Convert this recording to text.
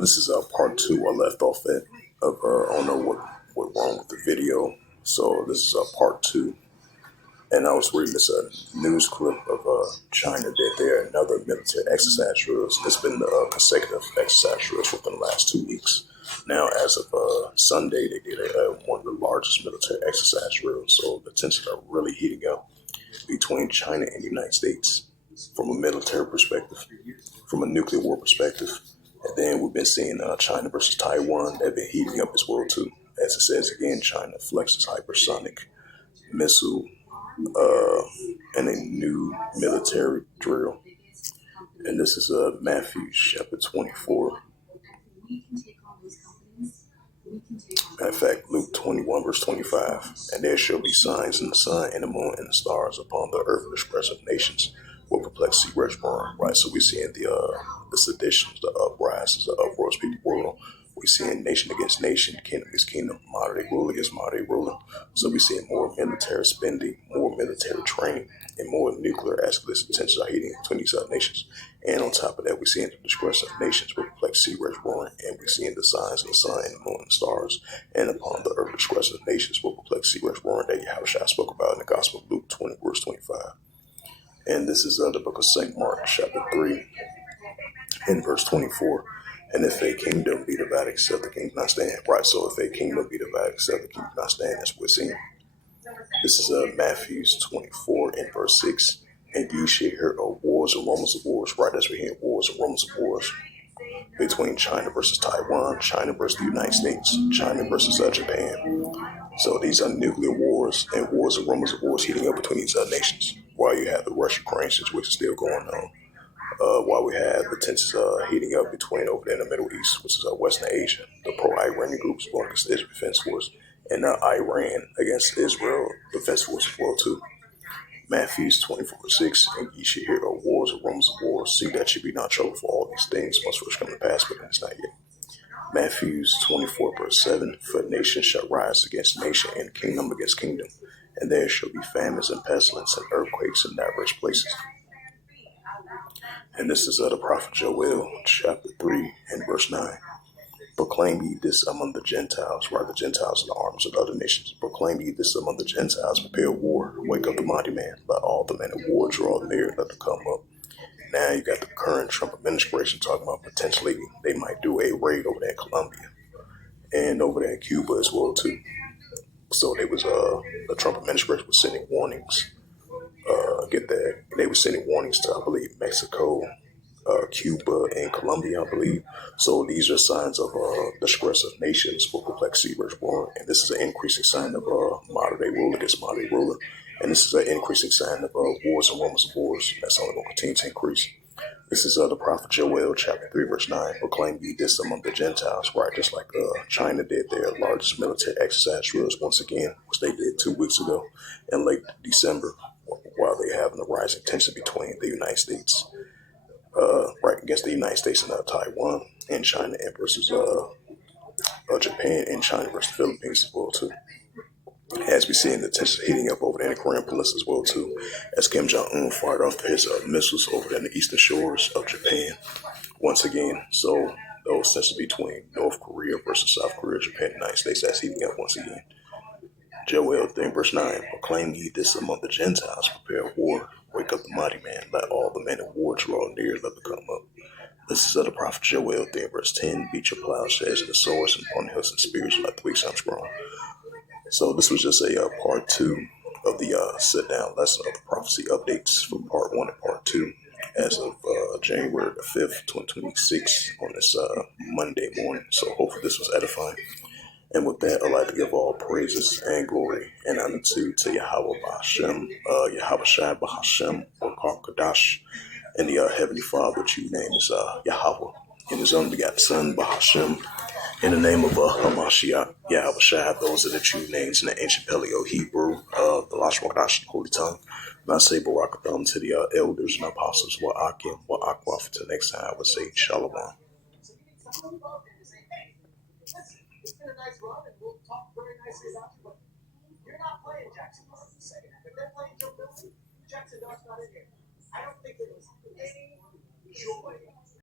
This is part two. I left off at. I don't know what went wrong with the video, so this is part two. And I was reading this news clip of China did their another military exercise drills. It's been consecutive exercise drills within the last 2 weeks. Now, as of Sunday, they did one of the largest military exercise drills. So the tensions are really heating up between China and the United States from a military perspective, from a nuclear war perspective. And then we've been seeing China versus Taiwan. They've been heating up as well too. As it says again, China flexes hypersonic missile and a new military drill. And this is Matthew chapter 24. Matter of fact, Luke 21 verse 25. And there shall be signs in the sun and the moon and the stars upon the earth, the spreads of nations will perplex sea rich born. Right, so we're seeing the seditions, the uprises, the uproars people world. We're seeing nation against nation, kingdom against kingdom, moderate ruler against moderate ruler. So we're seeing more military spending, more military training, and more nuclear escalation tensions are heating between these nations. And on top of that, we're seeing the distress of nations with perplex sea rich roaring, and we're seeing the signs of the sun and the moon and the stars, and upon the earth the distress of nations with perplex sea rich roaring that Yahushua spoke about in the Gospel of Luke 20 verse 25. And this is the book of St. Mark, chapter 3, in verse 24. And if a kingdom be divided, except the king not stand. Right, so if a kingdom be divided, except the king not stand, that's what we're seeing. This is Matthew 24 and verse 6. And ye shall hear of wars and rumors of wars. Right, that's what we're hearing, wars and rumors of wars between China versus Taiwan, China versus the United States, China versus Japan. So these are nuclear wars and wars and rumors of wars heating up between these nations. While you have the Russia-Ukraine situation still going on. While we have the tensions heating up between over there in the Middle East, which is Western Asia, the pro-Iranian groups going against the Israel Defense Force, and Iran against Israel Defense Force as well too. Matthew 24:6, and ye shall hear of wars and rumors of wars. See that ye be not troubled, for all these things must first come to pass, but it's not yet. Matthew 24 verse 7, for nation shall rise against nation, and kingdom against kingdom, and there shall be famines and pestilence and earthquakes in diverse places. And this is the prophet Joel, chapter 3 and verse 9. Proclaim ye this among the Gentiles, right? The Gentiles and the armies of other nations. Proclaim ye this among the Gentiles, prepare war, wake up the mighty man, let all the men of war draw near, let them come up. Now you got the current Trump administration talking about potentially they might do a raid over there in Colombia and over there in Cuba as well too. So they was the Trump administration was sending warnings. Get that they were sending warnings to, I believe, Mexico, Cuba, and Colombia, I believe. So these are signs of the stress of nations for perplexity versus war. And this is an increasing sign of modern day ruler against modern day ruler. And this is an increasing sign of wars and rumors of wars. That's only going to continue to increase. This is the prophet Joel, chapter 3, verse 9. Proclaim ye this among the Gentiles, right? Just like China did their largest military exercise drills once again, which they did 2 weeks ago in late December, while they having a rising tension between the United States, right, against the United States and Taiwan, and China and versus Japan, and China versus the Philippines as well too. As we see in the tensions heating up over there in the Korean Peninsula as well too, as Kim Jong-un fired off his missiles over there in the eastern shores of Japan once again. So those tensions between North Korea versus South Korea, Japan, and the United States, that's heating up once again. Joel 3 verse 9, proclaim ye this among the Gentiles, prepare war, wake up the mighty man, let all the men of war draw near, let them come up. This is the prophet Joel 3 verse 10, beat your plowshares and the swords and upon the hills and spears, let the weak sound strong. So this was just a part two of the sit-down lesson of the prophecy updates from part one and part two as of January the 5th, 2026 on this Monday morning. So hopefully this was edifying. And with that, I'd like to give all praises and glory and honor to Yahweh Bahashem, Yahweh Shai Bahashem, or Kadash, and the Heavenly Father, which you name is Yahweh, and His only begotten Son Bahashem, in the name of Hamashiach, Yahweh Shai. Those are the true names in the ancient Paleo Hebrew, the Lashon Kodash, Holy Tongue. And I say Barakatham to the elders and apostles, Wa'akim, Wa'akwa, for the next time I would say Shalom. It's been a nice run, and we'll talk very nicely about you, but you're not playing Jackson Dart. If they're playing Joe Milton, Jackson Dart's not in here. I don't think it was